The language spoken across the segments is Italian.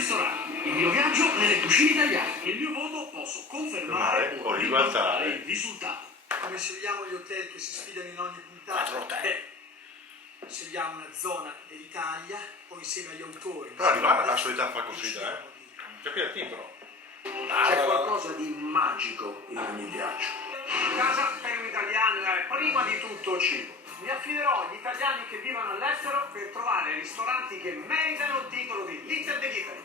ristorante. Il mio viaggio nelle cucine italiane. Il mio voto posso confermare o ribaltare il risultato. Come scegliamo gli hotel che si sfidano in ogni puntata? Scegliamo una zona dell'Italia o insieme agli autori. Però arrivare alla solita fa così, Capire il timbro. C'è qualcosa di magico in ogni viaggio. Casa per un italiano è prima di tutto cibo. Mi affiderò agli italiani che vivono all'estero per trovare ristoranti che meritano il titolo di Little Big Italy.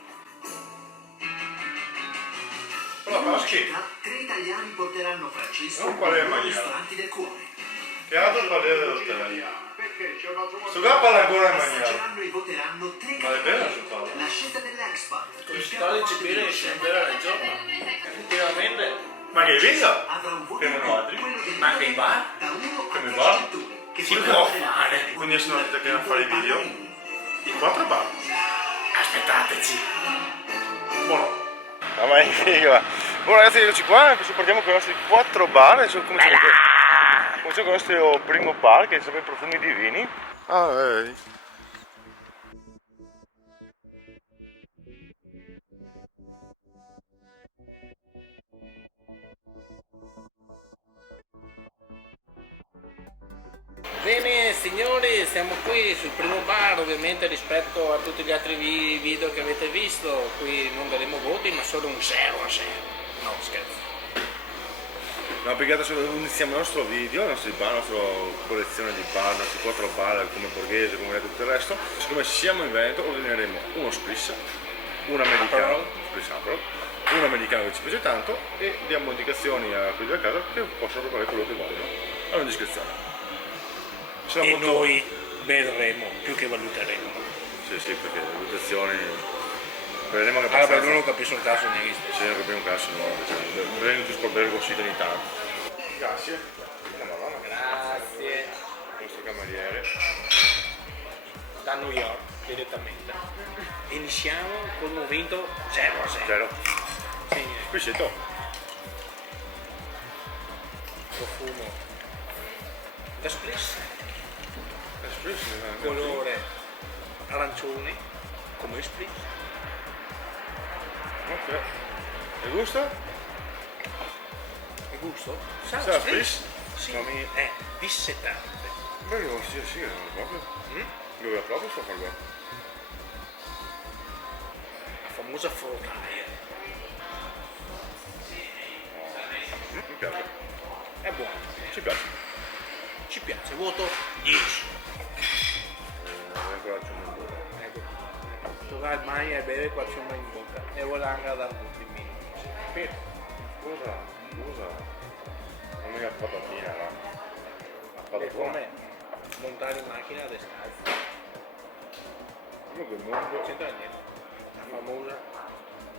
Però fa schifo. 3 italiani porteranno Francesco Non qual è il ai maniera? ristoranti del cuore. Che altro il parere dell'hotel? Perché c'è un altro modo? Su Gappa ancora in maniera. Assaggeranno e voteranno 3 Ma è vero categorie. sul tavolo? La scelta dell'expat. Con storia di Cipire sempre la ragione. Effettivamente. Ma che venga? Avrà un voto Che in meno più, altri? quello del Ma che voto va? da 1 a Come 10 va? gettori, che Si potranno può avere fare. Quindi sono andati che a fare i video. I 4 bar. Aspettateci. Buono. Ah, ma è figo. Buon ragazzi, eccoci qua, ci partiamo con i nostri 4 bar. Adesso cominciamo con il nostro primo bar che è sempre profumi divini. Ah, vedi. Bene signori, siamo qui sul primo bar, ovviamente rispetto a tutti gli altri video che avete visto, qui non daremo voti ma solo un 0 a 0. No, scherzo. No, perché adesso iniziamo il nostro video, il nostro bar, la nostra collezione di bar, i nostri 4 bar come borghese, come tutto il resto. Siccome siamo in Veneto ordineremo uno spritz, un americano, spritz Aperol, un americano che ci piace tanto e diamo indicazioni a quelli da casa che possono provare quello che vogliono. Alla discrezione. Sono E molto... noi berremo più che valuteremo. Sì, sì, perché le valutazioni... Vedremo che Allora, abbastanza... non capisco un caso neanche stesso. Sì, non capiamo un cazzo, no, cioè, vengo giusto per così ogni tanto. Grazie. La Madonna. Grazie. Il nostro cameriere. Da New York direttamente. Iniziamo con un vinto 0 a 0. Zero. Sì, Qui sei top. profumo da spritz, Espresso, colore arancione come spritz. Ok. E gusto? Il gusto? Sa Sa spritz? Sì, è dissetante. Bello, sì, sì, non proprio. Dove proprio sto qua? La famosa frotaia. Mi piace. È buono, Ci piace. ci piace, voto 10. Ancora c'è un po'. Ecco, giocare al mani e bere qua c'è una in bocca e vuole anche dar tutti i minimi. Scusa. Non mi ha fatto fine, no? Ha fatto È come montare in macchina a descalzo. Io che Non mondo. c'entra niente. La famosa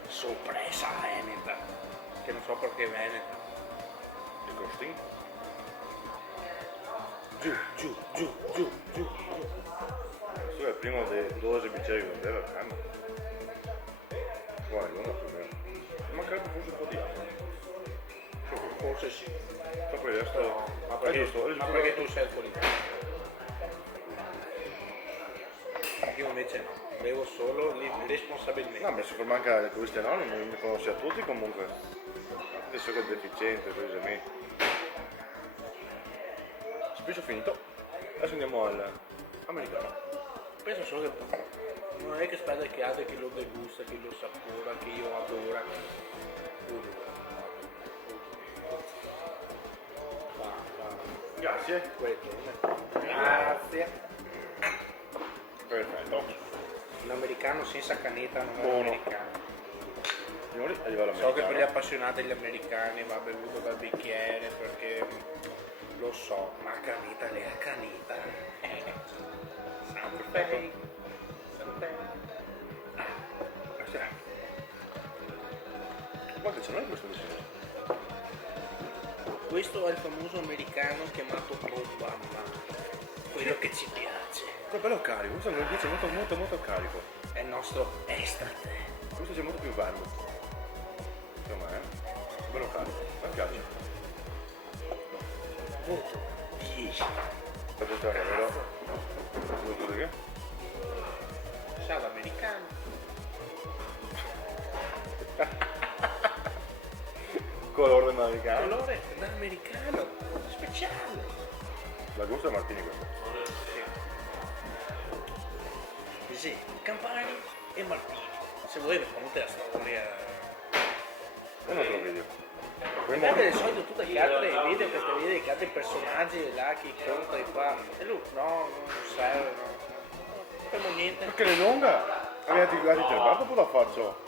sorpresa veneta, che non so perché veneta. Il costing? Giù. Questo è il primo dei 12 bicchieri di Vendela al canno. Guarda, non è più vero. Mancherebbe forse un po' di acqua. Forse sì. Poi adesso... Ma è perché, giusto, è giusto. ma perché tu sei alcolizzato? Io invece no, bevo solo responsabilmente. No, ma se manca il Cristiano non mi conosce a tutti comunque. Adesso che è deficiente, precisamente. Spiccio finito. Adesso andiamo all'americano. Penso solo che non è che aspetta che altri che lo degusta, che lo sapora, che io adoro. Grazie. Grazie. Perfetto. Un americano senza caneta non è Buono. americano. Signori, arriva So che l'americano. per gli appassionati degli americani va bevuto dal bicchiere perché lo so, ma canita le ha canita. Salute. Guarda, ce n'è questo vicino. Questo è il famoso americano chiamato Bomba, quello che ci piace. Questo è bello carico, questo mi piace molto carico. È il nostro estate. Questo c'è molto più bello. Secondo me, bello carico, mi piace. Voto 10. Per portare vero? Vuoi che? Sa l'americano. colore americano. Colore da americano, speciale. La gusto è Martini questo. Sì, Campari e Martini. Se vuoi racconti la storia. Un altro video. Guarda di solito tu dai carte i video che ti vedi dedicati ai personaggi là chi conta e qua. E lui no, non serve, no. Non facciamo niente. Perché le lunga? Avete trovato poi la faccio.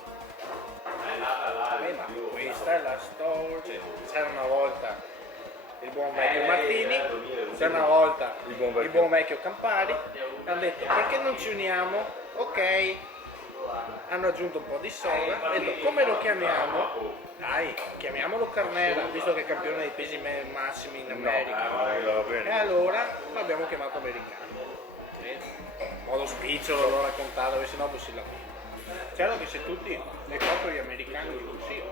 Ma questa è la storia. C'era una volta il buon vecchio Martini, c'era una volta il buon vecchio Campari, hanno detto perché non ci uniamo? Ok, hanno aggiunto un po' di soda, hanno detto come lo chiamiamo? Dai, chiamiamolo Carnera, visto che è campione dei pesi massimi in America. Va E bene. allora l'abbiamo chiamato americano. Sì. In modo spicciolo l'ho raccontato, perché sennò poi si lamenta. Certo che se tutti le coppie gli americani di così,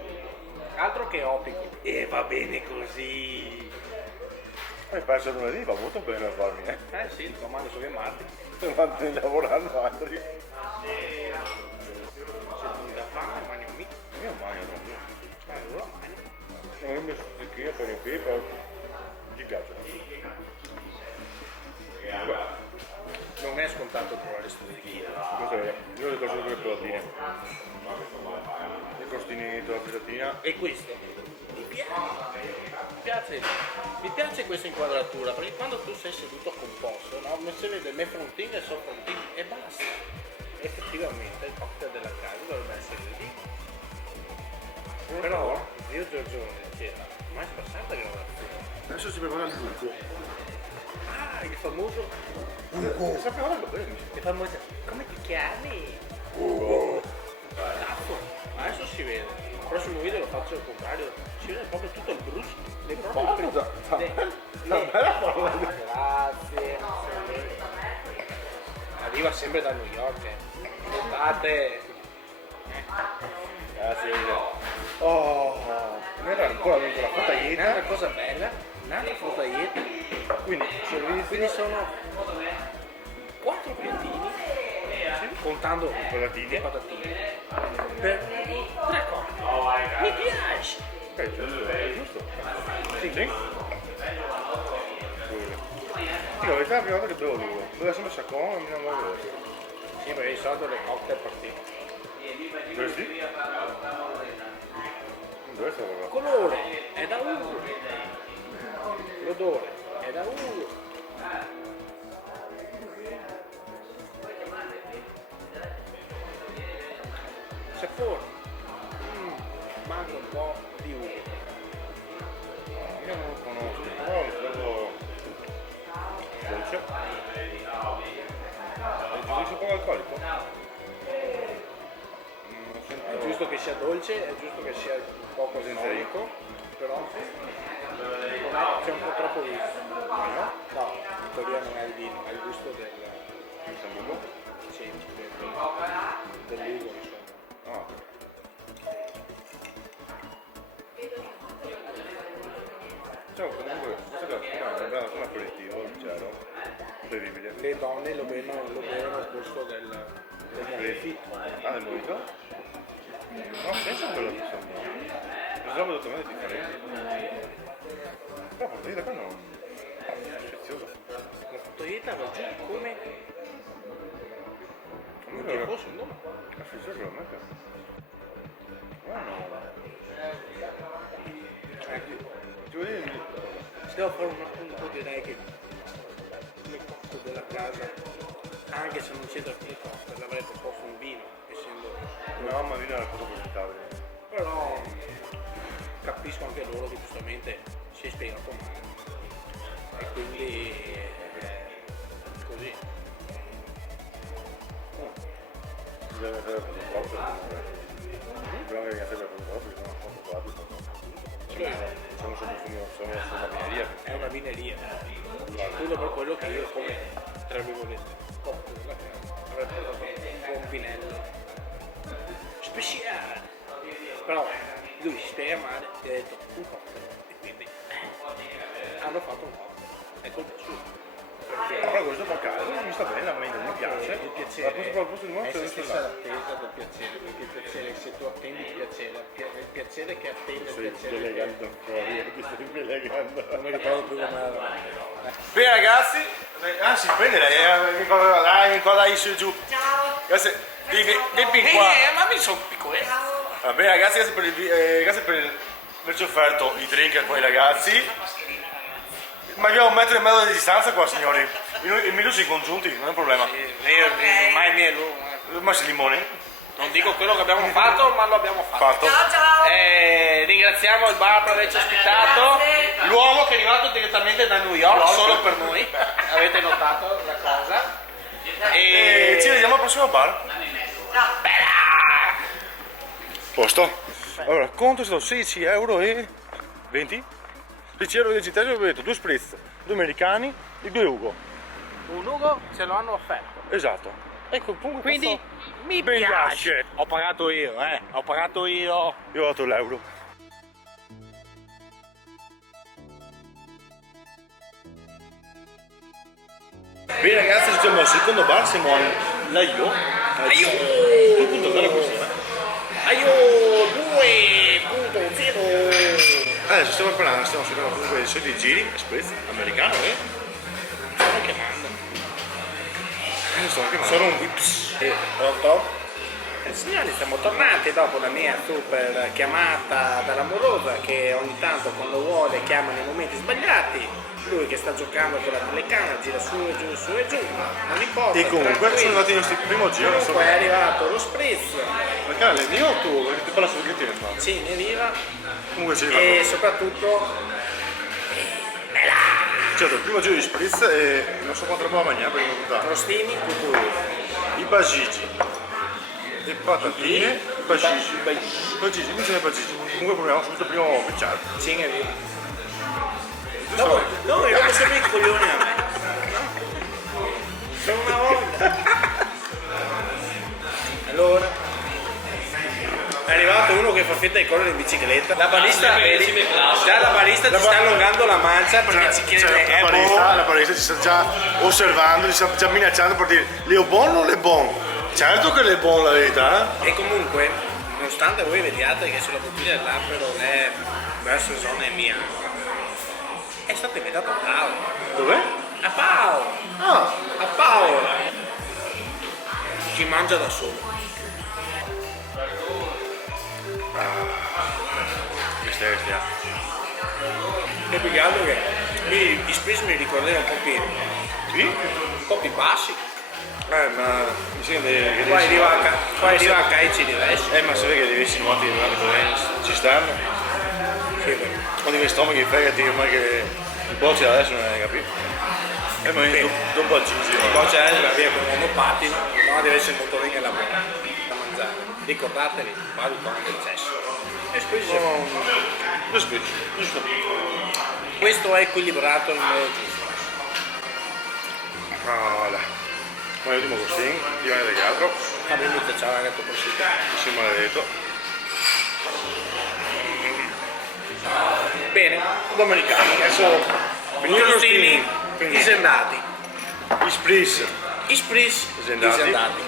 altro che opico. E va bene così. Penso lunedì va molto bene a farmi, Sì, il comando su che Marti. Mantieni lavorando altri. Se non da fame, mangi un mico. Io mangio tranquillo. Allora mangi. Non ho messo zucchine per il qui, però ti piace. Non è scontato provare sto zucchine. Questo è vero. Io ho detto solo le patatine. I crostini della pizzatina. E questo? Mi piace? Mi piace questa inquadratura, perché quando tu sei seduto composto, no? Non si vede né frontino né soffrontino e basta. Effettivamente il cocktail della casa dovrebbe essere lì. Però zio Giorgione diceva, ma è passata gradazione. Adesso si prepara il buco. Ah, il famoso, Sappiamo da bene. il famoso, come ti chiami? Cazzo, adesso si vede. Il prossimo video lo faccio al contrario, si vede proprio tutto il brusco. Le proprio Una bella parola. Grazie. Arriva sempre da New York, Notate. Grazie. Oh, non era ancora vinto la frottaglietta. Un'altra cosa bella, un'altra frottaglietta. Quindi Quindi sono 4 piantini, contando patatine. le patatine, per 3 cose. Mi piace! Giusto. Sì. Sì. Io la verità è la prima volta che bevo l'uvo. Dove sempre saccone e mi innamoro. Sì, perché di solito le cocktail partite. Questi? Dove sta la Colore è da 1. L'odore è da 1. Sapore. Manca un po' di uva. Io non lo conosco, però lo trovo dolce. È giudice poco alcolico? Non sento... È giusto che sia dolce, è giusto che sia un po' alcolico, però c'è un po' troppo gusto. No? No, in teoria non è il vino, è il gusto del Sambuco? sì, dell'ugo, insomma. Ah. Ciao, comunque, questo qua è una bella un aperitivo, leggero, terribile. Le donne lo bevono al posto del mojito. Ah, del mojito? No, penso quello che sono. Pensavo totalmente differenti. Però portare da qua non... è sfizioso. La fottoietta va giù come che fosse un nome. È sfizioso veramente. Guarda. Ecco, ti vuoi dire? Se devo fare un appunto direi che come cotto della casa, anche se non c'entra con il costo, l'avrei proposto un vino, essendo No, ma vino è la cosa presentabile. però capisco anche loro che giustamente si è spiegato male e quindi così. Bisogna essere per un po', bisogna essere per un po', perché sono molto siamo su una vineria. È una vineria, tutto per quello che io come tra virgolette cotto della casa avrei portato un buon vinello speciale, però lui si spiega male e ha detto un cocktail e quindi hanno fatto un cocktail, è colpa sua. perché Però questo fa caldo, mi sta bene, a me mi piace. il piacere Al posto di nuovo è c'è se questo stessa là. l'attesa del piacere, perché il piacere, se tu attendi il piacere che attende il Sei piacere elegante fuori, ti stai elegante. non mi ricordo più come era. Bene ragazzi, anzi prendi lei, mi incolla lì su e giù. Ciao. Grazie, vieni qua. Ma mi sono piccolo. Va bene ragazzi, grazie per averci offerto i drink a quei ragazzi. Ma abbiamo 1,5 metri di distanza qua signori, i minuti congiunti, non è un problema. Ormai mi è Ma si limoni? non dico quello che abbiamo fatto, ma lo abbiamo fatto. Fatto. Ciao. Ringraziamo il bar per averci ospitato, Grazie. l'uomo che è arrivato direttamente da New York solo per noi, avete notato la cosa. E ci vediamo al prossimo bar. Posto? Allora, il conto è stato 16,20 euro. 16,10 euro, ho detto 2 spritz, 2 americani e 2 Ugo. Un Ugo ce lo hanno offerto. Esatto. Ecco, comunque Quindi questo mi mi piace. piace. Ho pagato io, ho pagato io. Io ho dato l'euro. Bene ragazzi, ci siamo al secondo bar, siamo alla Io. 2.0 così. Aio 2.0. Adesso stiamo parlando, stiamo facendo comunque i soliti giri, espresso, americano, Stanno chiamando. Stiamo chiamando. Sono un vips. Pronto? Signori, siamo tornati dopo la mia super chiamata dall'amorosa che ogni tanto quando vuole chiama nei momenti sbagliati. Lui che sta giocando con la telecamera gira su e giù, non importa. E comunque tranquillo. sono andati i nostri primo giro. Comunque è arrivato lo spritz, Ma cara, è mio o tuo? Perché ti parla che tiene fa? sì, ne arriva Comunque ci e soprattutto certo, il primo giro di spritz e non so quanto roba mangiare perché mi ho buttato. crostini, cucuri. I bagigi, le patatine, i bagigi. I bagigi, mi sono i bagigi. Comunque proviamo subito il primo picciato. Sì, ne arriva. No, io sempre i coglioni a me. Per una volta. Allora. È arrivato uno che fa finta di correre in bicicletta. La barista, già la barista ti sta allungando la mancia perché ci chiede la barista ci sta già osservando, ci sta già minacciando per dire le buon o le bon? Certo che le buon la verità. E comunque, nonostante voi vediate che sulla bottiglia dell'Aperol è verso zona è mia, è stato inventato a Paolo. Dov'è? A Paolo! Ah, A Paolo! Ci mangia da solo. questa è. E più che altro che gli spritz mi ricordano un po' più, un po' più bassi. Ma mi sembra che Poi arriva a caici diversi. ma si vede che dei insinuati ci stanno. Sì, beh. Ho dei stomachi, fegati, ormai che il bocce adesso non hai capito. Ma io dopo al Gigi. Poi c'è la via con un monopattino, no, deve essere molto bene la buona da mangiare. Ricordatevi, valuto anche il cesso. E spritz Due spritz, giusto. questo è equilibrato in modo giusto. Voilà. Ma l'ultimo costing, divane del altro, Benvenuto, ciao ragazzi, possibile. si maledetto. Bene, domenicano. Adesso I crostini quindi disendati. gli spritz, I spritz Disendati.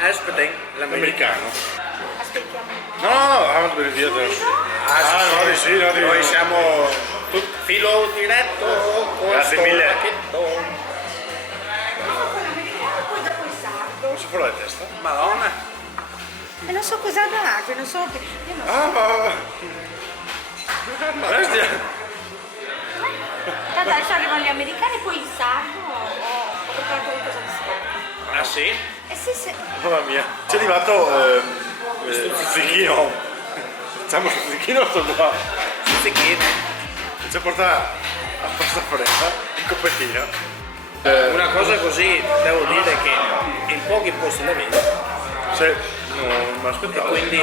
Aspetta, l'americano. Aspettiamo. no, vado per via adesso. No, di sì, no, di Noi siamo filo diretto con Grazie sto mille. pacchetto. Poi dopo il sardo. Non si fa la testa? Madonna. E non so cosa darti, non so. Io non so. Ah, ma... Bestia. Tanto adesso arrivano gli americani, poi il sardo. Ho preparato qualcosa di strano. Ah sì? Eh sì. Mamma mia. C'è arrivato stuzzichino. Facciamo stuzzichino sto qua. Stuzzichino. Ci porta a pasta fredda, in coppettina. Una cosa così, devo dire che in pochi posti la vedo. Se non mi E aspettavo. quindi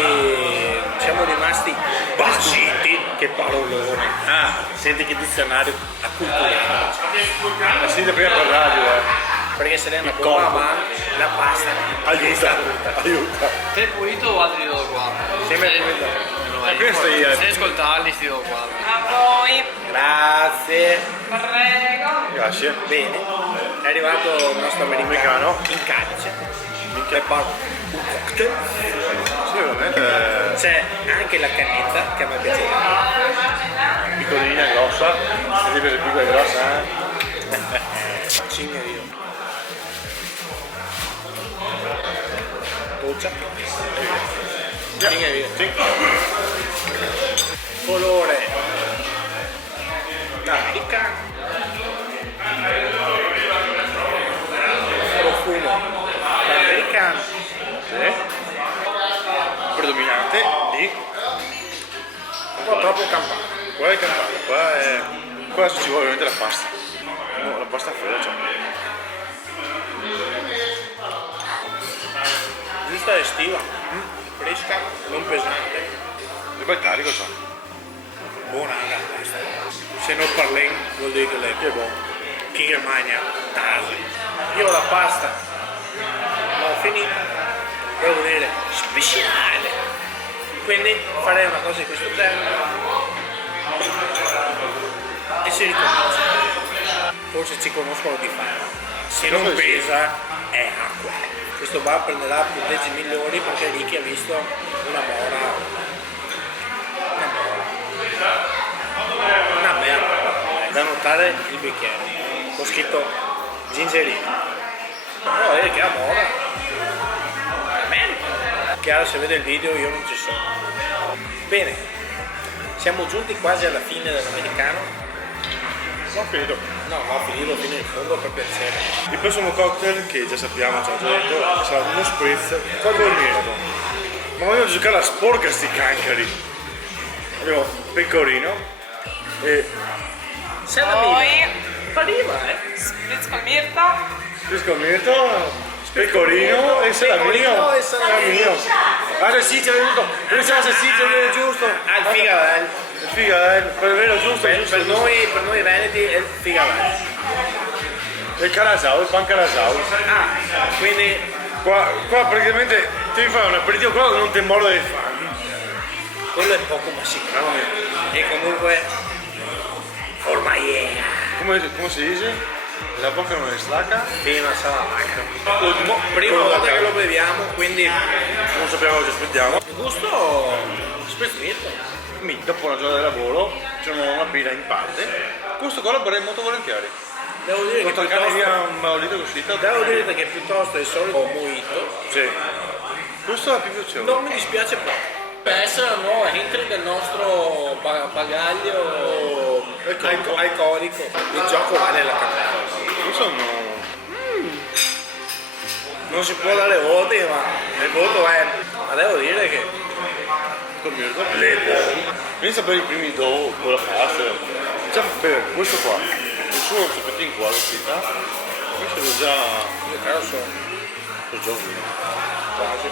siamo rimasti basiti. Che parolone. Ah, senti che dizionario acculturato. La sentite prima per radio, Perché se lei è una bomba avanti, la pasta Aiuta, aiuta. Sei pulito o altri ti do qua? Sempre pulito. Questo Se ascoltarli ti do qua. A voi. Grazie. Prego. Grazie. Bene, è arrivato il nostro americano in calice. Che fa un cocktail. Sì, veramente. C'è anche la canetta che a me piace tanto. Piccolina, grossa. Se deve essere piccola e grossa, Signorio. Dolce. Signorio. Sì. Colore americano. Profumo americano. Sì. Predominante di. Un po' troppo campano. Qua è campana, qua ci vuole veramente la pasta. No, la pasta fredda, cioè. Giusta estiva, fresca, non pesante. Che bel carico c'ha. Buona la pasta. Se non parli vuol dire che lei è buono. Chi che mangia? Tasi. Io la pasta l'ho finita, devo dire speciale. Quindi farei una cosa di questo genere. E si riconosce. Forse ci conoscono di fare. Se non pesa è acqua. Questo bar prenderà punteggi migliori perché è lì che ha visto una merda da notare il bicchiere con scritto gingerino, però vedi che amora chiaro, se vede il video io non ci sono. Bene, siamo giunti quasi alla fine dell'americano. Ho finito. No, finirlo fino in fondo per piacere. Il prossimo cocktail, che già sappiamo, già detto, sarà uno spritz con il mirto. Ma voglio giocare a sporca sti cancari. Abbiamo pecorino e Poi Arriva, spritz col mirto. fresco mirto, pecorino e salamino. e salamino. La salsiccia è venuto, non c'è la salsiccia, non è giusto. Ah, il figavel. Figa, per vero giusto, giusto. Per noi veneti è il figavel. Il carasau, il pan carasau. Ah, quindi Qua praticamente ti fai un aperitivo qua non ti morde le fame. quello è poco ma sicuramente. E comunque ormai è Come si dice? La bocca non è slacca. fino a Salamanca. Ultimo, Prima quello da volta che casa. lo beviamo, quindi Non sappiamo cosa ci aspettiamo. il gusto spritz. Dopo una giornata di lavoro c'è una birra in parte. Questo qua lo berrei molto volentieri. Devo dire che Con taccare via piuttosto, un maulito così. devo dirti che piuttosto il solito mojito Sì. Questo è più piacevole. non mi dispiace proprio. Per essere la nuova entry del nostro bagaglio alcolico, il gioco vale la candela. Questo no. Non si può dare voti, ma il voto è. Ma devo dire che Col mirto. Pensa per i primi dough con la pasta. Già per questo qua. Il suo sappettino qua, l'uscita. Questo è già. io caro sono giovane. quasi.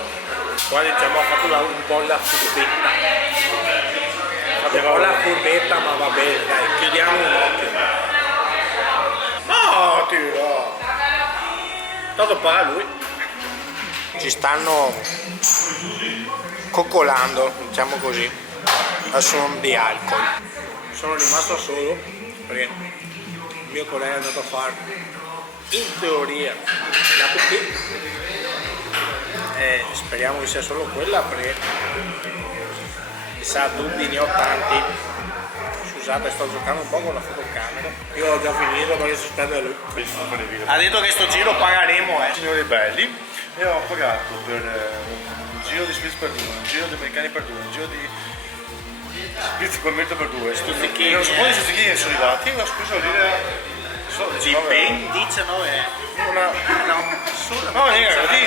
Qua diciamo ha fatto un po' la furbetta. Ha fatto un po' la furbetta, ma va bene, dai, chiudiamo un occhio. No, tiro! Tanto paga lui. Ci stanno coccolando, diciamo così, a suono di alcol. Sono rimasto solo perché il mio collega è andato a fare in teoria la pipì e speriamo che sia solo quella perché sa dubbi ne ho tanti. Scusate, sto giocando un po' con la fotocamera. Io ho già finito perché si spende lui. Ha detto che sto giro pagheremo, Signori belli, e ho pagato per un giro di spritz per due, un giro di americani per due, un giro di spritz col mirto per due. Stuzzichini, Non so quanti stuzzichini sono arrivati, ho speso a dire. Di ben 19 No, niente,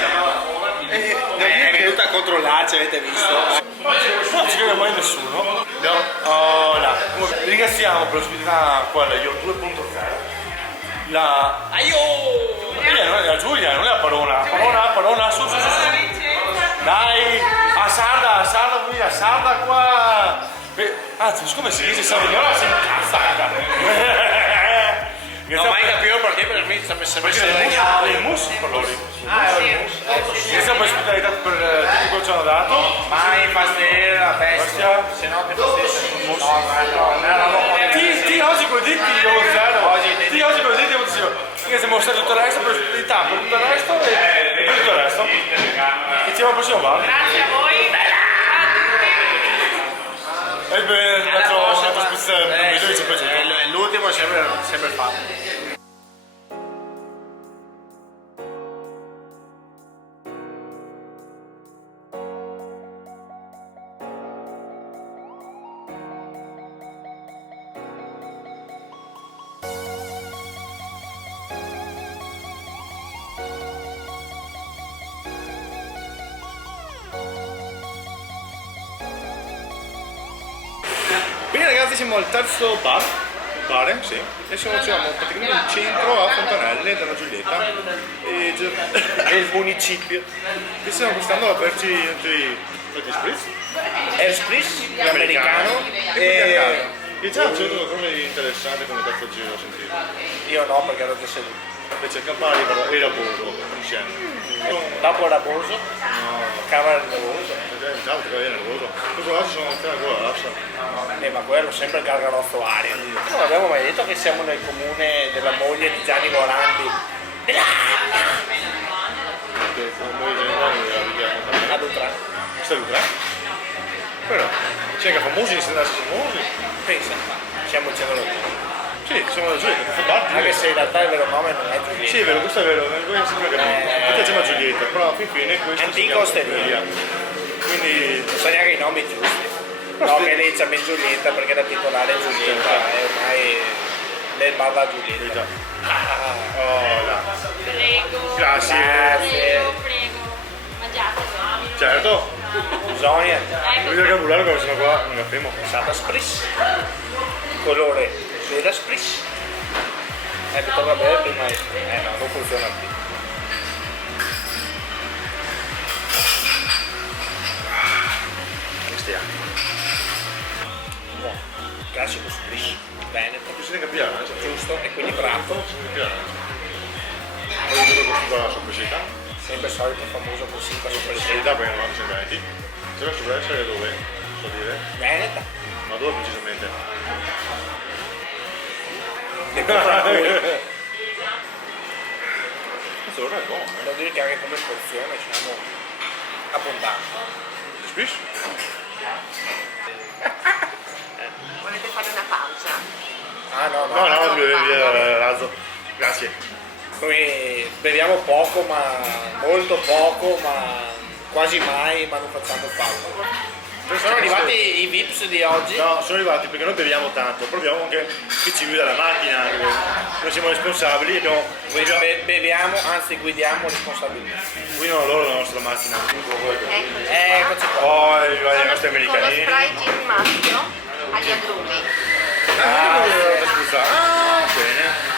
è venuta a controllarci, avete visto? non ci crede mai nessuno. Oh, là. Ringraziamo per l'ospitalità quella io 2.0. La Giulia, non è la Parona, su. Dai, a Sarda, qui a Sarda qua. Anzi, siccome si dice Sarda, si incazza. Non mai capito perché per me sembra Il mus per loro. Grazie per l'ospitalità per tutto quello che ci hanno dato. mai fa la festa, se no ti fa stesso. Ti stare tutto il resto, per l'ospitalità, per tutto il resto e per tutto il resto. E ci vediamo al prossimo bar. Grazie a voi. E beh, faccio spessare, non mi ci è piaciuto. L'ultimo è sempre fatto. Bene ragazzi, siamo al terzo bar, sì, e siamo praticamente in centro a Fontanelle della Giulietta e il municipio. E stiamo acquistando a berci degli spritz, Spritz, l'americano e già c'è una cosa interessante come cazzo giro ho sentito. io no perché ero già seduto. Invece il Campari e la Borgo insieme. Dopo il Raboso, Camera del Raboso. Ciao, ti vai nervoso. Questo là ci sono appena con la lascia. Ma quello sempre il gargarozzo aria. Non abbiamo mai detto che siamo nel comune della moglie di Gianni Morandi. Ad Utrecht. Questa è l'Utrecht? Però, c'è che famosi, se ne famosi. Pensa, siamo in centro. Sì, siamo da Giulietta, questo bar. Anche se in realtà il vero nome non è Giulietta. Sì, è vero, questo è vero, non si può capire. Tutti siamo a Giulietta, però alla fine questo Antica osteria. Quindi Non so neanche i nomi giusti. No, che lei c'ha ben Giulietta perché la titolare è Giulietta e ormai nel bar da Giulietta. oh là. Prego. Grazie. Prego. Mangiate. Certo. Bisogna. Bisogna calcolare come sono qua, non capiamo. Sata Spritz. Colore Sera Spritz. Mi tocca bene prima. No, non funziona più. Buono. Classico Spritz. Veneto. Bisogna capire, Giusto, equilibrato. Poi vedo questo con la specialità. Sempre solito famoso con 5 sopra Specialità perché non c'è Veneti. Se la dovrebbe essere dove? So dire. Veneta. Ma dove precisamente? Questo ora è buono, Devo dire che anche come porzione siamo abbondanti. Spis? Volete fare una pausa? Ah no, No, no, via Razzo. Grazie. Noi beviamo poco, ma molto poco, ma quasi mai, ma non facciamo pausa. Sono arrivati i VIPs di oggi. No, sono arrivati perché noi beviamo tanto, però abbiamo anche chi ci guida la macchina, noi siamo responsabili, Beviamo, anzi guidiamo responsabilmente. guidano loro la nostra macchina. Eccoci qua. Oh, i nostri Con lo americanini. spray gin maschio agli agrumi. Bene.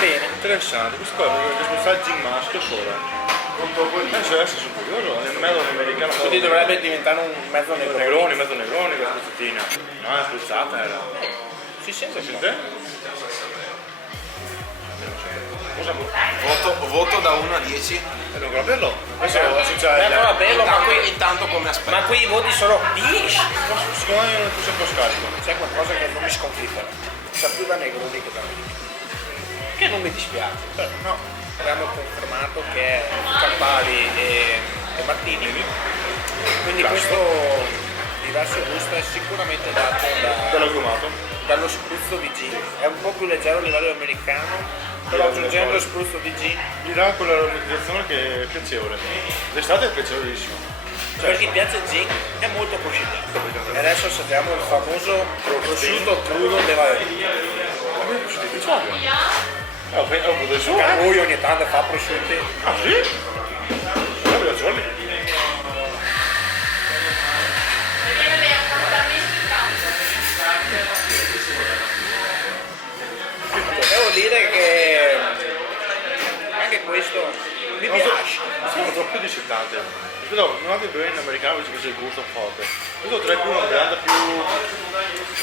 Bene. Interessante, questo qua è responsabile gin maschio solo. Penso adesso sono curioso, nel mezzo americano. Quindi dovrebbe diventare un mezzo Negroni, mezzo negroni, questa spezzettina. No, è spruzzata era. Si sente Si un po'. sente? Voto da 1 a 10. È ancora bello. Adesso È c'è ancora bello, ma qui, Intanto come aspetta. ma qui i voti sono 10. secondo me non è un po' scarico. C'è qualcosa che non mi sconfigge. Sa più da Negroni che da me. Che non mi dispiace, però no. Abbiamo confermato che è Campari e Martini. Quindi questo diverso gusto è sicuramente dato Dall'agrumato. dallo spruzzo di gin. È un po' più leggero a livello americano, però aggiungendo lo spruzzo di gin. Gli dà quell'aromatizzazione che è piacevole. L'estate è piacevolissimo. Per chi piace il gin è molto consigliato. E adesso assaggiamo il famoso prosciutto crudo de Valentia. A me è piaciuto il piacevole. Ho avuto il suo. Lui ogni tanto fa prosciutti. Ah sì? Non mi piacciono. Devo dire che anche questo mi piace. Sono troppo discettate. Però non anche bene in americano c'è il gusto forte. Questo è più una bevanda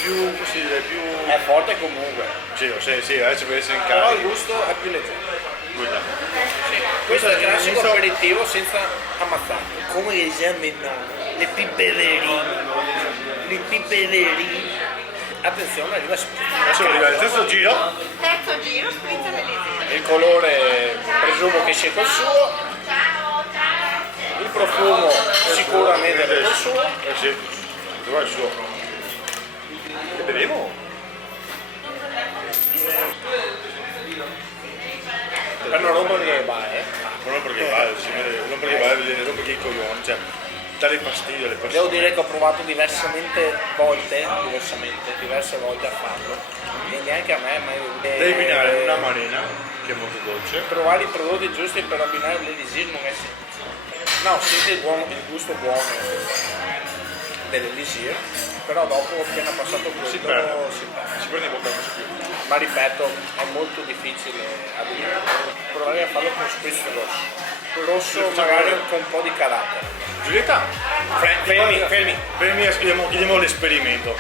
più così dire, più. È forte comunque, Sì, adesso per essere in però casa. il gusto è più leggero. Guida. Questo è il classico aperitivo senza ammazzare. Come le chiamano? Le pipererie. Le pipererie. Attenzione, arriva spritz. Adesso arriva il terzo giro. Terzo giro, spritz all'Elysée. il colore presumo che sia col suo, il profumo sicuramente è col suo. Sì, dov'è il suo? Che bevevo? Per non rompere le baie. Non perché vale, non perché vale vedere, non perché i coglioni, cioè dare fastidio alle persone. Devo dire che ho provato diverse volte a farlo e neanche a me è mai venuto. Devi abbinare una marina, che è molto dolce. Trovare i prodotti giusti per abbinare l'elisir non è semplice. No, senti il gusto buono dell'elisir, però dopo appena passato quello Si perde in bocca non so più. Ma ripeto, è molto difficile abbinare. Provare a farlo con spritz rosso magari con un po' di carattere. Giulietta, fermi, chiediamo l'esperimento.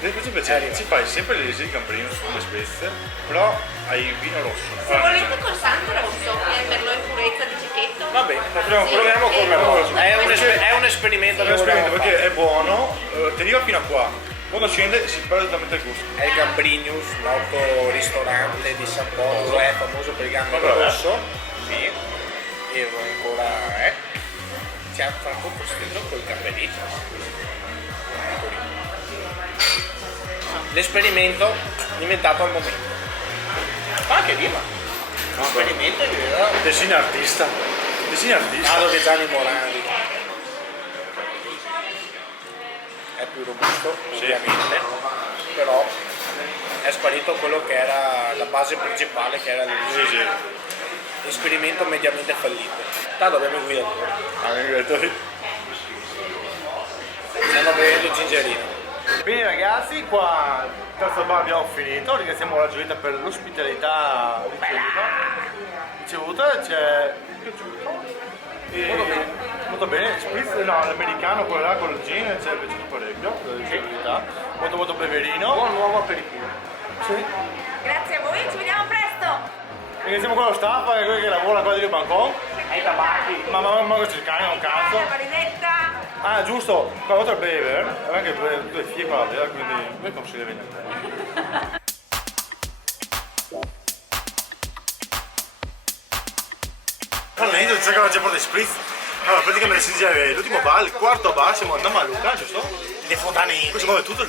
Per esempio ci fai sempre le resi camprino sulle spezie, però hai il vino rosso. Se volete col sangue rosso, prenderlo in purezza di cecchetto. Va bene, Proviamo con il rosso. È un esperimento che vogliamo perché fare. è buono, ti arriva fino a qua. Quando scende si perde totalmente il gusto. È il Gambrinius, noto ristorante di San Polo, è famoso per il gambero rosso. Sì. E ancora ci ha fatto costretto col gamberino. L'esperimento inventato al momento. Ma anche prima. L'esperimento è vero. Desina artista. Dato che Gianni Morandi è più robusto, ovviamente, però è sparito quello che era la base principale, che era l'esperimento mediamente fallito. Tanto abbiamo i guidatori. Stiamo bevendo gingerino. Bene ragazzi, qua il terzo bar abbiamo finito, ringraziamo la Giulietta per l'ospitalità ricevuta, ci è piaciuto. Molto bene, spritz, no, l'americano, quello là con il gin ci è piaciuto parecchio, la verità. Molto beverino. Buon nuovo aperitivo. Sì. Grazie a voi, ci vediamo presto. Ringraziamo quello staff, quello che lavora qua di Bangkok. Ai tabacchi. Ma che c'è il cane, un cazzo. La marinetta. Ah giusto, qua oltre a bever, anche tutte le figlie qua la vera, quindi noi consiglio di venire. Parlando, c'è che la gente di spritz. Allora, praticamente si dice l'ultimo bar, il quarto bar, siamo andiamo a Luca, giusto? Le fontanine. Qui si muove tutto.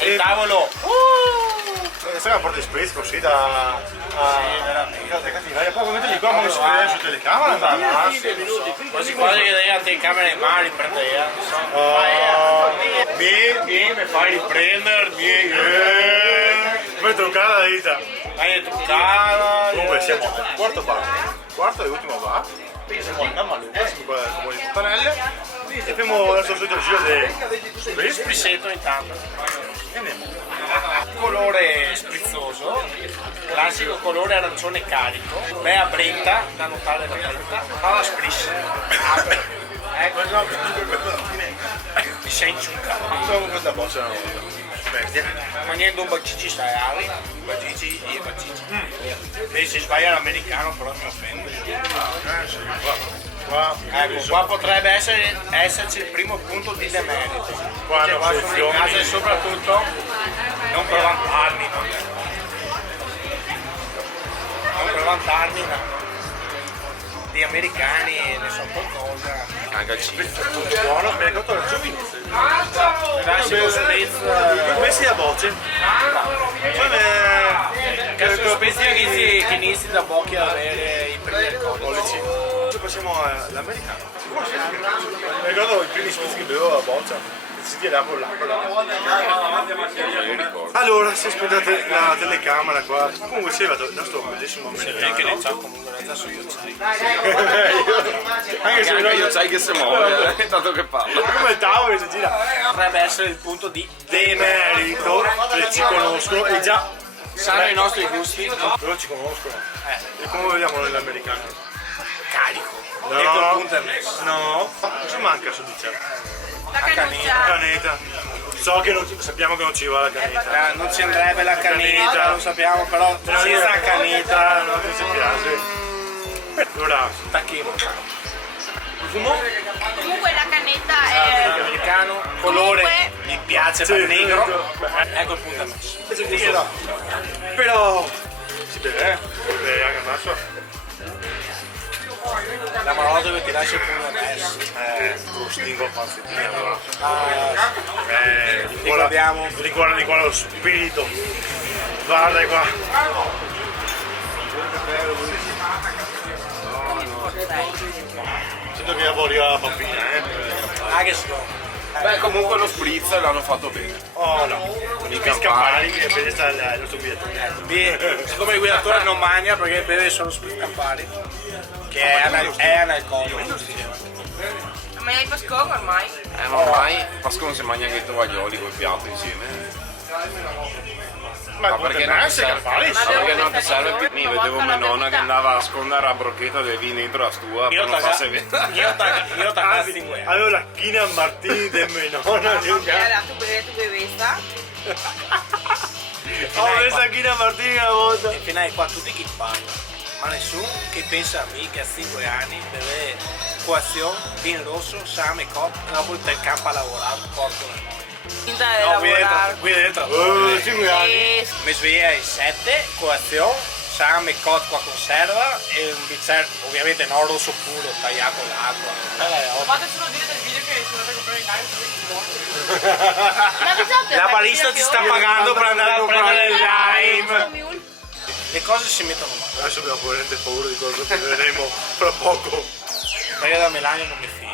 Il tavolo. Sai la porta di spritz così da... Sì, veramente. E poi ovviamente lì qua non si vede su telecamera, ma... Quasi che dai la telecamera in mano, riprende, Mi fai riprendere, per truccare la vita. Vai a truccare. Comunque siamo al quarto bar, quarto e ultimo bar. Siamo a Namaluca, siamo qua con le fontanelle e facciamo il nostro solito giro di Sprissetto intanto. e andiamo. Colore sprizzoso, classico colore arancione carico, bella brenta, da notare la brenta, fa la spris. Ecco, mi sei inciuccato. Sono questa boccia una volta. Bestia. Mangiando un bacici staiali, bacici e bacici. E se sbaglia l'americano però mi offende. Qua, Ecco, qua potrebbe esserci il primo punto di demerito. Qua Che hanno possono in obiezioni. casa e soprattutto non per vantarmi, non per vantarmi, no. Gli americani ne so qualcosa. Anche al cibo. buono, mi ricordo il giovinezza. Dai, lo spritz. Messi a voce. Adesso spezzi che inizi da pochi ad avere i primi alcolici. Adesso passiamo all'americano. Mi ricordo i primi spritz che bevevo a boccia. Si tirava l'acqua. Allora, se aspettate la telecamera qua, comunque si è arrivato il nostro bellissimo americano. Anche se Anche io sai che si muove, tanto che parla. come il tavolo che si gira. Potrebbe essere il punto di Demerito, che ci conoscono e già sanno i nostri gusti. loro ci conoscono. E come vediamo nell'americano? Carico. No. E col punto è messo. No, cosa manca su di te? La canuccia. Caneta. So che sappiamo che non ci va la caneta. Non ci andrebbe la caneta, caneta. lo sappiamo, però ci sta la caneta. non ci piace. Allora, Tacchino. profumo? Comunque la canetta è... Americano, colore, Comunque- mi piace per negro. Ecco il punto è messo. Però Si beve, beve anche adesso. La Morozov ti lascia con una adesso. Lo stingo a panzettino allora. Ricordiamo. Ricorda di qua lo spirito. Guarda qua. Sento che lavora la bambina, Ah, che so. Beh, comunque lo spritz l'hanno fatto bene. Oh no. I Campari e bene sta il nostro biglietto. Siccome il guidatore non mangia perché beve solo split Campari, che è analcolico. Ma hai Pascone ormai? Ma ormai Pascone si mangia anche i tovaglioli col piatto insieme. Ma perché non non si Campari? Ma perché non ti serve più? Mi vedevo mia nonna che andava a scondere la brocchetta del vino dentro la stua per non farsi vedere. Io t'accassi di guerra. Avevo la china Martini del mio nonno. Tu bevesta? Ho messo la china Martini una volta. E finale qua tutti che parlano, ma nessuno che pensa a me che a 5 anni deve coazione, vino rosso, salame, cotto, e dopo il campo a lavorare, porto le mani. No, Qui dentro. 5 anni. Mi sveglia alle 7, colazione, salame, cotto qua conserva e un bicchiere, ovviamente non rosso puro, tagliato l'acqua. Fate solo dire del video che sono andata a comprare il lime. La barista ti sta pagando per andare a comprare il lime. Le cose si mettono male. Adesso abbiamo veramente paura di cosa che vedremo fra poco. Perché da Melania non mi fido.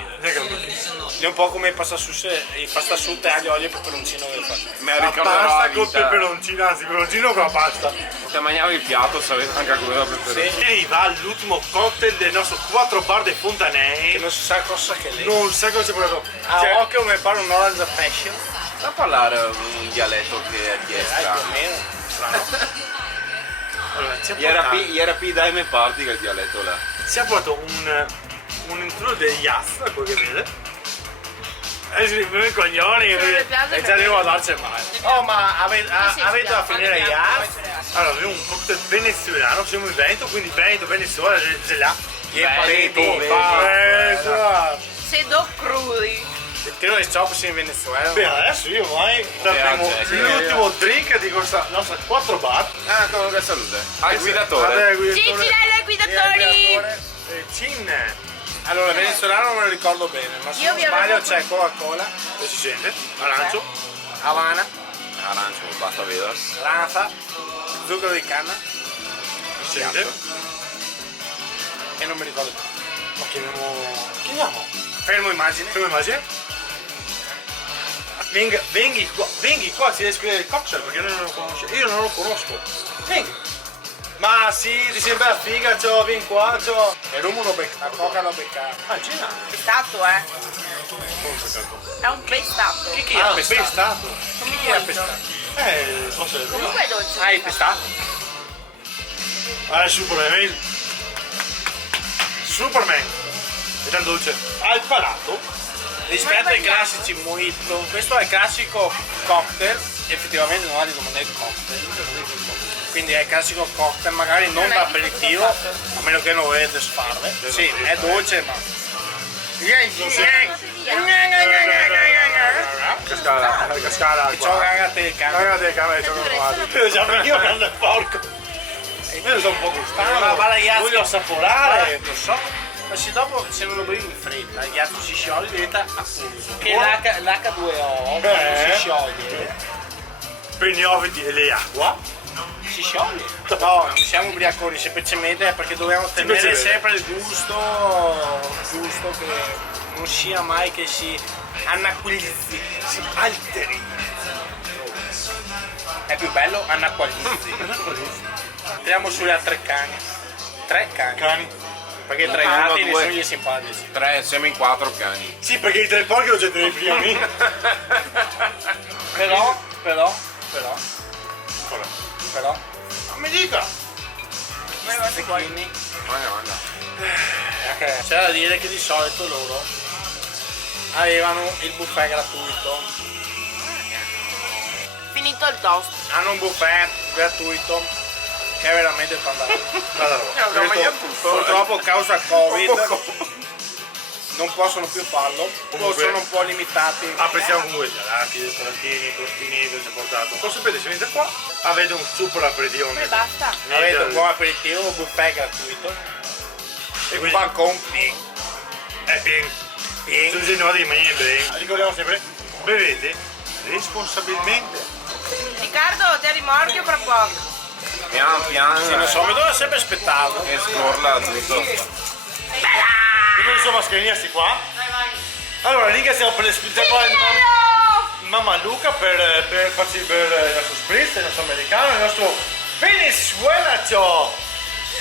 È un po' come il pasta asciutta e aglio, olio e peperoncino che fa. Mi ha La ricordato la pasta con vita. peperoncino, anzi peperoncino con la pasta. Se mangiavi il piatto sapete anche a quello da peperoncino. E va all'ultimo cocktail del nostro 4 bar dei Che Fontanei. non si sa cosa che lei. Non sa cosa c'è provato. A occhio mi pare un orange passion. Sa parlare un dialetto che è di Più o estra. meno. Allora, ci Era più dai me parti che il dialetto là. ha portato un intruso degli Yas, da quel che vede. E si riprende i coglioni e già arrivo a darci male. Oh, ma avete da finire gli AS? Allora, abbiamo un cocktail venezuelano, siamo in Veneto, quindi Veneto, Venezuela, ce l'ha. Sedo crudi. Tiro di stop in Venezuela. Beh, adesso io ormai apriamo l'ultimo drink di questa nostra 4 bar. Ah, con salute. Ah, il guidatore. Gigi, dai, guidatori! Cin. Allora, il venezuelano non me lo ricordo bene, ma se Io non vi sbaglio avevo- c'è Coca-Cola, E si sente? Arancio. Havana, Arancio, basta vedere. lanza, zucchero di canna Si sente? e non mi ricordo più. Ma chiamiamo. Fermo immagine. Come immagine? Venghi qua, si deve spiegare il cocktail perché noi non lo conosciamo. Io non lo conosco. Venghi. Ma sì, ti sembra la figa, vieni qua, E Rumo lo becca, la Coca lo becca. Ah, Gina. Pestato, È un pestato. Chi è pestato? Chi è pestato? Forse è Comunque è dolce. Ah, è pestato? Ah, Superman. Superman. È tan dolce. Al palato. Rispetto ai classici mojito, questo è il classico cocktail, effettivamente non ha di nome cocktail. Quindi è il classico cocktail, magari non da aperitivo, a meno che non volete sfarle. Sì, è dolce ma. Cascala. Ciò cagate il cane. Cagate le camere, sono trovato. Io già io grande porco. Io sto un po' gustando. Ma ragazzi, voglio assaporare. lo so, ma se dopo se non lo bevi in fretta, il ghiaccio si scioglie diventa appunto. Che l'H2O quando si scioglie, Per i neofiti e le acqua. si scioglie. No, non siamo ubriaconi, semplicemente perché dobbiamo tenere Semplicemente. sempre il gusto giusto, che non sia mai che si anacquilizzi, si alteri. È più bello anacquilizzi. Tiriamo sulle altre cani. 3 cani. Cani. Perché 3 Uno, gatti ne due. sono gli simpatici. 3, siamo in 4 cani. Sì, perché i 3 porchi lo c'è nei primi. Però. Non mi dica. Zecchini. Guarda. C'è da dire che di solito loro avevano il buffet gratuito. Finito il toast. Hanno un buffet gratuito che è veramente fantastico. Guarda roba. Abbiamo mangiato tutto. Purtroppo causa Covid non possono più farlo o Comunque- sono un po' limitati. Apprezziamo comunque i gelati, i salantini, i crostini che ci ha portato. Come sapete, se venite qua avete un super aperitivo. E basta. Avete un buon aperitivo, un buffet gratuito, E un quindi balcone pieno. è pieno. Sono ingenuati di mangiare bene. Ricordiamo sempre, bevete responsabilmente. Riccardo, ti rimorchio fra poco. Pian piano. Sì, non so, mi doveva sempre aspettato. E scorla tutto. Io non so mascherina sti qua. Allora, ringraziamo per le spinte qua mamma Luca per farci bere il nostro spritz, il nostro americano, il nostro Venezuela ciò.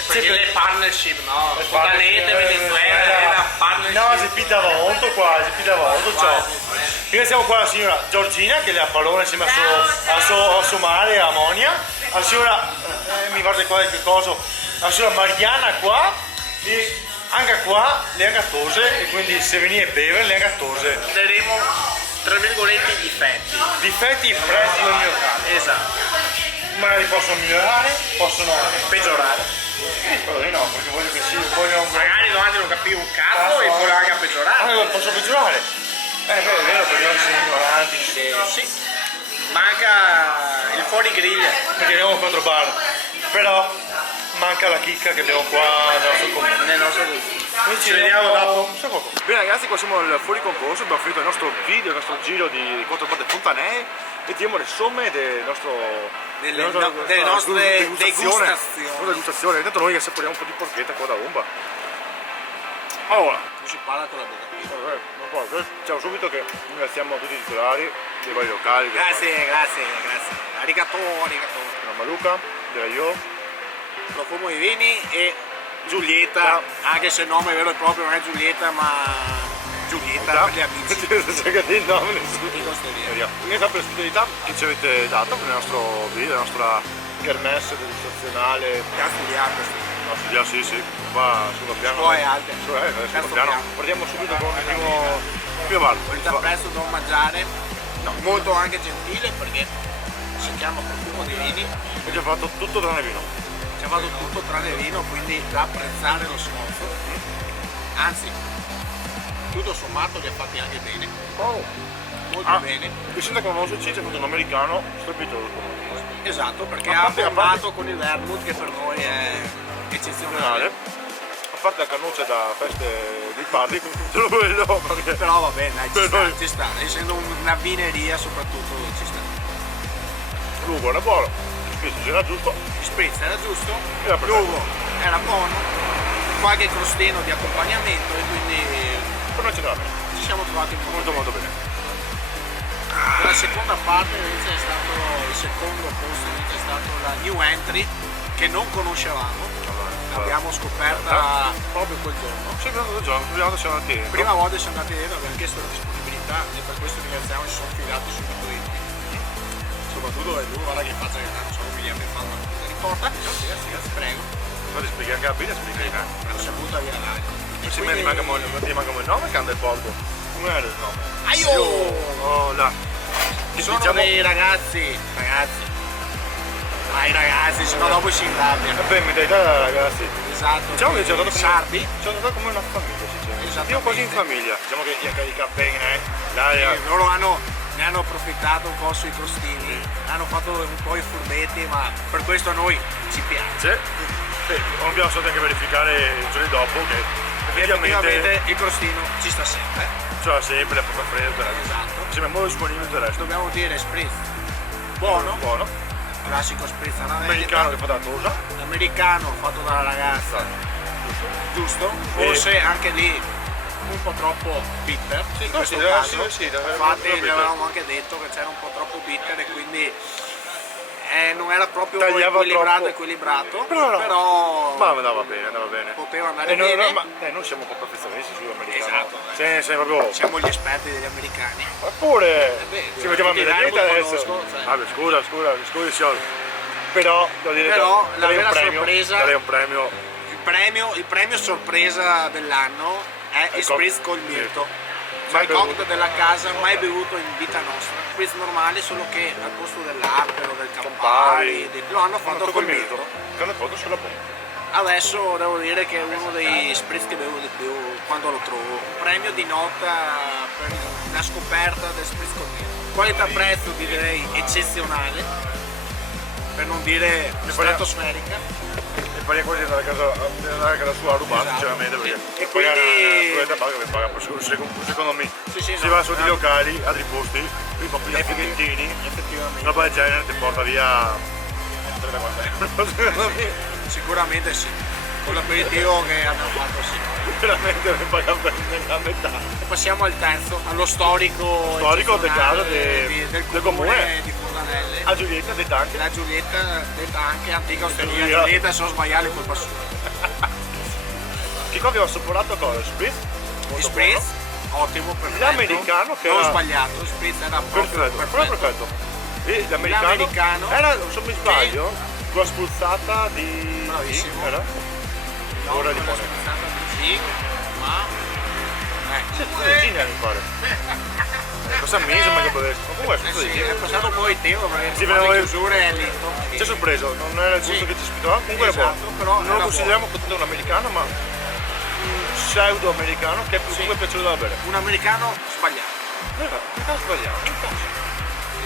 Perché le partnership, no? Le Sudanese, partnership, Venezuela, è una partnership. No, si pitava molto qua, si pitava molto ciò. Ringraziamo qua la signora Giorgina che le ha parole insieme a suo mare, a Monia, la signora, mi guarda qua che cosa, la signora Mariana qua e anche qua le gattose e quindi se venite a bere le gattose. Daremo, tra virgolette, i difetti. Difetti prezzi del mio caso. Esatto. Magari possono migliorare, possono Peggiorare. Spero di no, perché voglio che si vogliono. Magari domani non capivo un cazzo e poi anche a peggiorare. Ah, posso peggiorare? Beh, è vero, perché noi siamo ignoranti. Sì. Manca il fuori griglia. Perché abbiamo 4 bar. Però manca la chicca che abbiamo qua nel nostro comune. Nel nostro gruppo. Noi Ci vediamo dopo. Tra poco. Bene ragazzi, qua siamo al fuori concorso, abbiamo finito il nostro video, il nostro giro di 4 batte fontanee e diamo le somme del nostre degustazioni. Intanto noi assaporiamo un po' di porchetta qua da Umba. Allora, Non si parla con la bocca piena. diciamo subito che ringraziamo tutti i titolari dei vari locali. Grazie. Arigato. Maluca, Delaio, Profumo di vini e Giulietta, anche se il nome vero e proprio non è Giulietta, ma Giulietta per gli amici cercate il nome nessuno. di Costeria. Ringraziamo per l'ospitalità che ci avete dato per il nostro video, la nostra kermesse degustazionale. No, studiamo, sì, qua sul piano. Scuole alte. Sul Terzo piano. piano. Partiamo subito con il primo bar. Volete presto non mangiare, molto anche gentile perché si chiama Profumo di vini, E ci ha fatto tutto tranne vino. ci ha fatto tutto tranne vino, quindi da apprezzare lo sforzo. Anzi, tutto sommato li ha fatti anche bene, molto bene. E senza conoscerci ci ha fatto un americano strepitoso. Esatto, perché A ha parte- abbondato con il vermouth che per noi è eccezionale. A parte la cannuccia da feste di party, solo quello perché. Però va bene, dai, Per noi. ci sta, essendo una vineria soprattutto ci sta. L'ugo era buono, il spizzo c'era giusto. Il spritz era giusto, Era perfetto. l'uovo era buono, qualche crostino di accompagnamento e quindi Per noi ce l'era bene. ci siamo trovati Molto bene. La seconda parte invece è stato, il secondo posto invece è stato la new entry che non conoscevamo, l'abbiamo scoperta proprio quel giorno. Sì, abbiamo dato il giorno, prima volta siamo andati dentro. Prima volta siamo andati dentro, abbiamo chiesto la disponibilità e per questo ringraziamo, ci sono fidati subito in soprattutto è lui, guarda che faccia che non so come gli abbia fatto una puntata di porta. Grazie, prego. Fate spiegare anche la bene, spiegare. Non si butta via l'aria. Se mi rimanga il nome, che anda il porco. Come era il nome? Aio! Oh là. Sono Diciamo- dei ragazzi. Dai ragazzi, sennò dopo si ingabbia. Ben mentalità ragazzi. Esatto. Diciamo che ci ha dato come sardi. ci ha dato come una famiglia, sinceramente. Esattamente. Io quasi in famiglia. Diciamo che gli ha caricato bene, l'aria. Loro ne hanno approfittato un po' sui crostini, hanno fatto un po' i furbetti, ma per questo a noi ci piace. Sì, abbiamo stato anche verificare i giorni dopo che effettivamente Effettivamente il crostino ci sta sempre. c'era sempre la propria fredda. Esatto. Sembra molto disponibile del resto. Dobbiamo dire spritz. Buono, Buono. classico spritz alla Americano veneta. che fa da tosa. Americano fatto dalla ragazza, giusto? Forse anche lì un po' troppo bitter. in questo caso. sì, Infatti ne avevamo anche detto che c'era un po' troppo bitter e quindi non era proprio Tagliava troppo. equilibrato, Però no. però Ma andava bene. poteva andare E noi, bene. noi siamo un po' professionisti sull'americano. Esatto. Sì, proprio. Siamo gli esperti degli americani. Eppure beh, ci mettiamo a tutti i medaglia verbo adesso. conosco, cioè. Vabbè, scusa, signor. Però devo dire Però che la darei vera un premio, sorpresa- darei un premio. Il premio sorpresa dell'anno è il spritz col mirto. Mai Il cocktail della casa mai bevuto in vita nostra. Spritz normale, solo che al posto dell'Aperol, del Campari, lo hanno fatto col mirto. Che hanno fatto sulla pompa. adesso devo dire che è uno dei spritz che bevo di più quando lo trovo. Premio di nota per la scoperta del spritz cornetto. Qualità-prezzo direi eccezionale, per non dire stratosferica. E poi è quasi andare a casa sua a rubare, Esatto. sinceramente, perché E pagare quindi- una scuola paga che paga, secondo me. Sì, Si no, va su dei locali, altri posti, qui fa più fighettini, effettivamente. una roba del genere ti porta via 30-40 euro, secondo me. Sicuramente sì. Con l'aperitivo che abbiamo fatto sì. Veramente ne paga per la metà. E passiamo al terzo, allo storico De casa eccezionale del comune di Fontanelle. A Giulietta detta anche. La Giulietta, detta anche antica osteria. Osteria. Giulietta se non sbagliare colpa sua. Che qua abbiamo supportato cosa? Spritz? Gli Molto spritz, ottimo, perfetto. L'americano che non era- sbagliato, lo spritz era buono. proprio Perfetto, perfetto. E L'americano era, se non mi sbaglio, con la spruzzata di... Bravissimo. Era? No, Ora non di è buone. stata così, ma Sì, di Gina mi pare. Questa mi sembra che potesse. Ma comunque è sì, spruzzata di è Gina. passato un po' di tempo perché Sì, le però- chiusure è lento. Ci è sorpreso, non era il gusto Sì. che ci aspettava, comunque Esatto, era buono. però Non lo era consideriamo tanto un americano, ma un pseudo americano che è comunque piaciuto da bere. Un americano sbagliato. Non è sbagliato, non cazzo.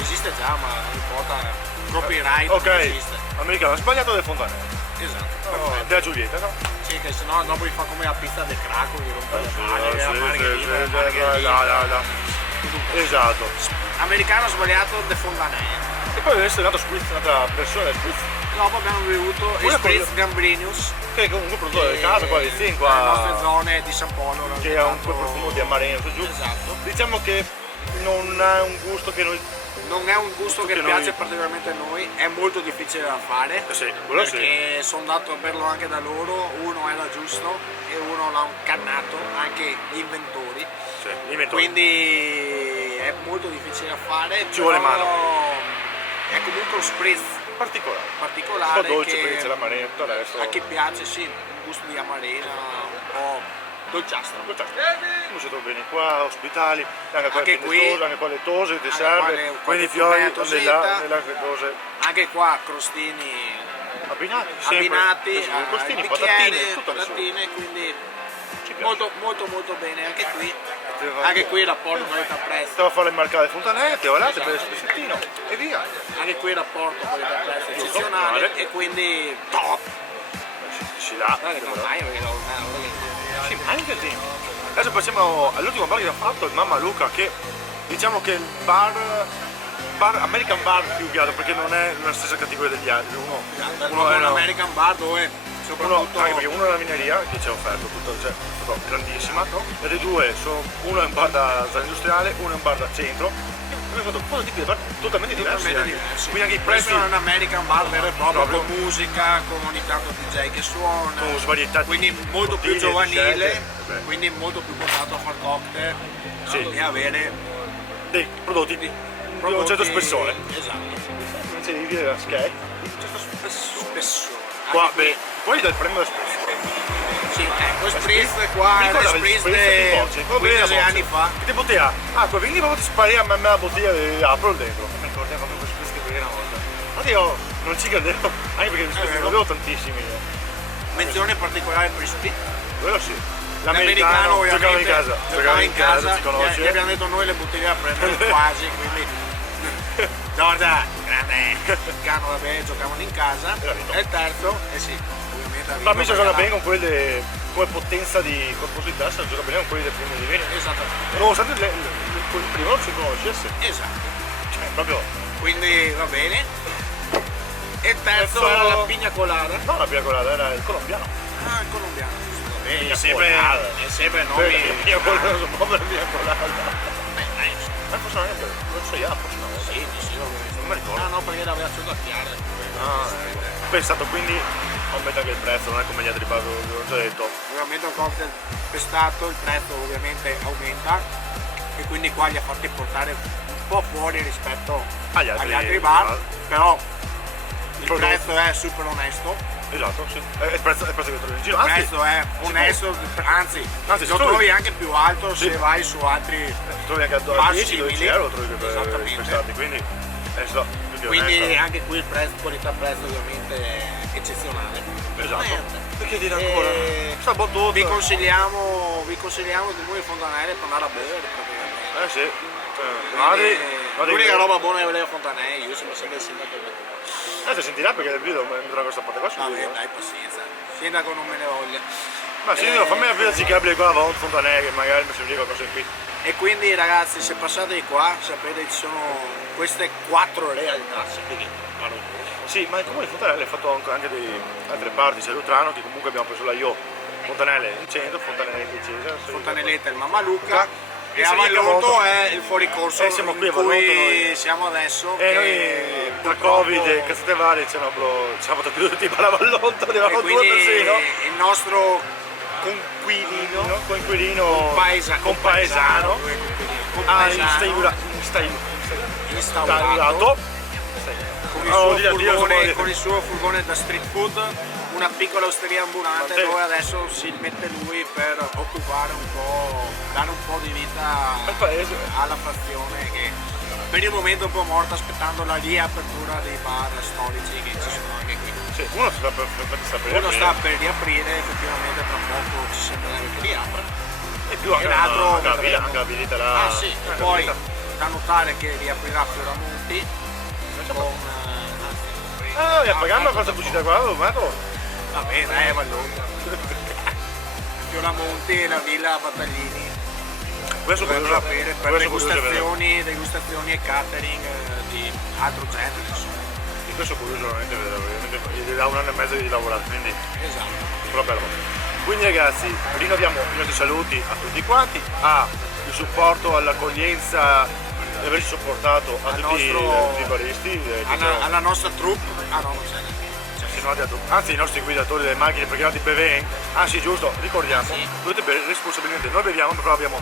Esiste già, ma non importa. Copyright Ok, non esiste. americano sbagliato del Fontanello. Esatto. No, della Giulietta, no? Sì, che sennò dopo mi fa come la pizza del Cracco, mi rompe le Sì, mani, la margherita, la margherita. da. Esatto. Americano sbagliato de Fontanelle. E poi adesso è nato Spritz, un'altra persona del Spritz, Dopo abbiamo bevuto Pure Spritz Gambrinus. che è comunque produttore di casa, qua di Zin, Nelle nostre qua, zone di San Polo. che ha un quel profumo di amareno su giù. Esatto. Diciamo che non ha un gusto che noi... Non è un gusto che Che piace noi- particolarmente a noi, è molto difficile da fare. Sì, quello sì. Perché sono andato a berlo anche da loro, uno era giusto e uno l'ha cannato, anche gli inventori. Sì, l'inventore. Quindi è molto difficile da fare. Ci vuole però mano. È comunque un spritz particolare. Un particolare po' dolce, che perché c'è l'amareno, tutto il resto. a chi piace sì, un gusto di amarena, un po' dolciastro. Come si trova bene qua, ospitali, anche qua Anche le qui- tose, anche qua le tose, ti anche serve, qua quindi i qualche fiori, tosetta. nelle cose Anche qua crostini abbinati, sempre. abbinati Sì, a costini, bicchiere, patatine, tutto le sue. patatine, quindi Ci piace. molto bene anche qui il rapporto qualità-prezzo, Stavo a fare il mercato di Fontanelle, ti ho dato il spezzettino e via. anche qui il rapporto qualità-prezzo eccezionale e quindi top. Si dà. Guarda che non mai perché Sì, ma anche sì. Adesso passiamo all'ultimo bar che abbiamo fatto, il Mamma Luca, che diciamo che il bar American Bar più che altro, perché non è nella stessa categoria degli altri. Uno è è un American bar dove soprattutto anche perché uno è una vineria che ci ha offerto tutto, cioè, proprio grandissima, e dei due uno è un bar da zona industriale, uno è un bar da centro. E abbiamo fatto tipi di bar totalmente diversi. Quindi anche i prezzi Questo è un American bar vero e proprio con musica, con ogni tanto DJ che suona, con svarietà di quindi molto più bottiglie, giovanile, scelte. quindi molto più portato a far cocktail Sì. e avere dei prodotti di un certo spessore. Esatto. Invece di dire la skate, Spessore. qua, Anche beh, poi dal premio del sì, ecco, spritz qua è spritz di 15 anni fa. Che bottiglia? Acqua, vieni proprio ti spari a me la bottiglia e apro dentro. Mi ricordo proprio questo spritz che bevevo una volta. Infatti io non ci credevo, anche perché spritz ne avevo tantissimi. Menzione particolare per gli spritz. Quello sì. L'americano giocava ovviamente giocava in casa, si gli conosce. abbiamo detto noi le bottiglie a prendere quasi, quindi Giorgia, grande americano, vabbè, giocavano in casa. E il terzo, sì, ovviamente Ma mi gioca bene con quelle come potenza di corposità, si gioca bene con quelli del primo livello. Esattamente. Nonostante il primo non si conoscesse. Esatto. Cioè, proprio. Quindi va bene. E il terzo era la pigna colada. No, la pina colada era il colombiano. Ah, il colombiano. Vabbè, Pigna sempre, colada. è sempre Poi nomi. la pina colada, non so proprio la pina colada. Beh, dai, Ma forse non è vero, non so io, forse no. sì, vabbè. Non mi ricordo. No, perché l'aveva fatto da chiara. Pensato quindi aumenta anche il prezzo, non è come gli altri bar, l'ho già detto. Ovviamente un cocktail pestato, il prezzo ovviamente aumenta e quindi qua li ha fatti portare un po' fuori rispetto Agli agli altri altri bar, bar. però il Prodotto. prezzo è super onesto, Esatto, sì. È il prezzo che trovi in giro. il Anzi, prezzo è onesto, anzi Anzi, lo se trovi- trovi anche più alto Sì. se vai su altri, trovi anche a bar 10-12 simili. euro trovi per Esattamente. quest'anni, quindi adesso più che quindi onesto. anche qui il prezzo, qualità prezzo ovviamente è eccezionale. Esatto. Niente. Perché dire ancora? Sta battuta. Vi consigliamo di voi Fontanelle per andare a bere praticamente. Sì. L'unica roba buona che vedere a Fontanelle, io sono sempre il sindaco del Ti sentirà perché il video andrà questa parte qua su. Vabbè, dai, pazienza. Sindaco non me ne voglia. Ma sì, fammi la fila ciclabile qua a Fontanelle che magari mi serviva qualcosa in qui. E quindi ragazzi, se passate di qua, sapete che ci sono queste 4 realtà. Sì, ma il comune di Fontanelle ha fatto anche di altre parti, c'è Lutrano che comunque abbiamo preso la IO. Fontanelle in centro, Fontanelle in centro. Fontanelletta, il Mammalucca. E Sì, Avallonto è il fuoricorso siamo qui a in cui Avallonto noi. siamo adesso. E che noi tra purtroppo- Covid e cazzate varie ci hanno fatto più tutti a Vallonto, avevamo due quindi persino. il nostro Coinquilino compaesano ha instaurato con il suo furgone da street food una piccola osteria ambulante dove adesso si mette lui per occupare un po', dare un po' di vita al paese, alla frazione che per il momento è un po' morta aspettando la riapertura dei bar storici che ci sono anche qui. sì, uno sta per riaprire, effettivamente tra poco ci sembrerebbe che riapra. e più anche l'altro anche abilita la Ah sì, e poi da notare che riaprirà Fioramonti con pagando questa cucina qua, vabbè dai, Vallonto. Fioramonti e la villa Battaglini questo dovrebbero aprire per curioso, degustazioni e catering di altro genere insomma. di questo curioso veramente gli dà 1 anno e mezzo di lavorare, quindi Esatto. proprio roba. Quindi ragazzi, rinnoviamo i nostri saluti a tutti quanti, il supporto all'accoglienza di averci sopportato a tutti i baristi, Alla nostra troupe, no, non c'è. anzi i nostri guidatori delle macchine perché erano di Beven, sì giusto, ricordiamo, dovete bere responsabilmente, noi beviamo però abbiamo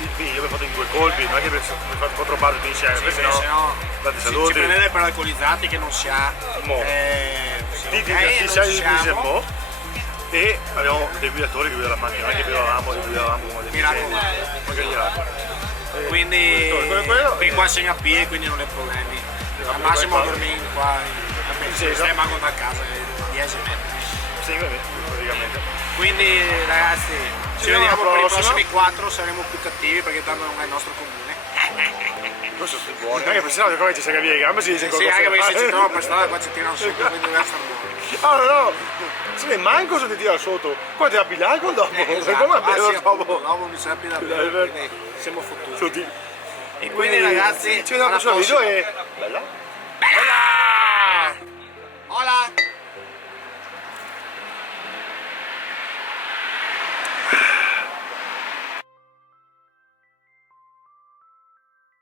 il figlio, abbiamo fatto in 2 colpi, non è che abbiamo fatto 4 bar tutti insieme, perché sennò tanti saluti. Ci prendete per alcolizzati che non si ha. E abbiamo dei guidatori che guidano la macchina, non è che bevavamo come dei Mi raccomando. Quindi qua segna P e quindi non hai problemi. Al massimo dormi qua rimango da casa 10 metri. Sì, praticamente. Quindi ragazzi, ci vediamo vediamo alla per i prossima. prossimi 4, saremo più cattivi perché tanto non è il nostro comune. Questo è buono, anche perché sennò qua ci sei via le gambe si dice Sì, anche perché se ci trovano per strada qua ci tirano sotto, quindi deve essere buono. no, se ne manco se ti tira sotto, qua ti apri l'alcol dopo, Esatto. come Sì, dopo? dopo mi serve da bere, quindi siamo fottuti. Tutti. E quindi ragazzi, ci vediamo al prossimo video e bella.